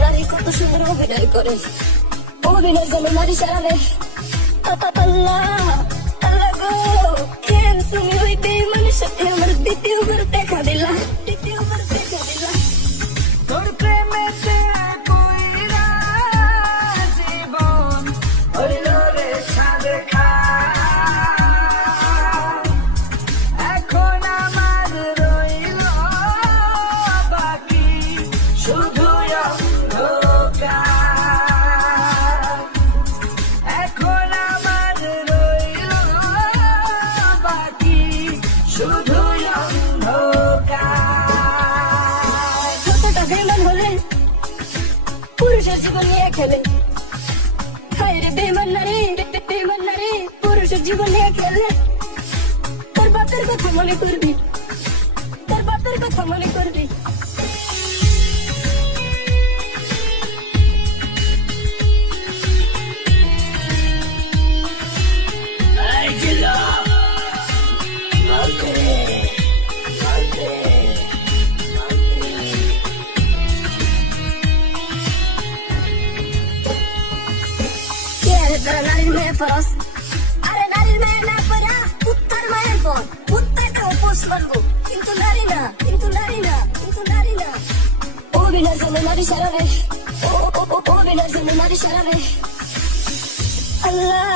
নারী কত সুন্দর অভিনয় করে, অভিনয় যেন নারী সারাবে। আল্লাহ আল্লাহ গো, কেন তুমি ওই বেঈমানের সাথে আমার দ্বিতীয়বার দেখা দিলা, দ্বিতীয়বার দেখা দিলা। তোর প্রেমেতে কইরা জীবন হইল রে সাদে খা। এখন আমার রইল বাকি শুধু অন্ধকার। এখন আমার রইল বাকি শুধু অন্ধকার। কতটা বেঈমান হলে পুরুষের জীবন নিয়ে খেলে। হায় রে বেঈমান নারী, বেঈমান নারী পুরুষের জীবন নিয়ে খেলে। তোর বাপের কথা মনে করবি, তোর বাপের কথা মনে করবি। নারীর মেয়ে ফরস, আরে নারীর মেয়ে না পড়া কুত্তার মায়ের পর, কুত্তাকে উপোস মানবো, কিন্তু নারী না, কিন্তু নারী না, কিন্তু নারী না। অভিনয়ের জন্য নারী সারাবে, অভিনয়ের জন্য নারী সারাবে। আল্লাহ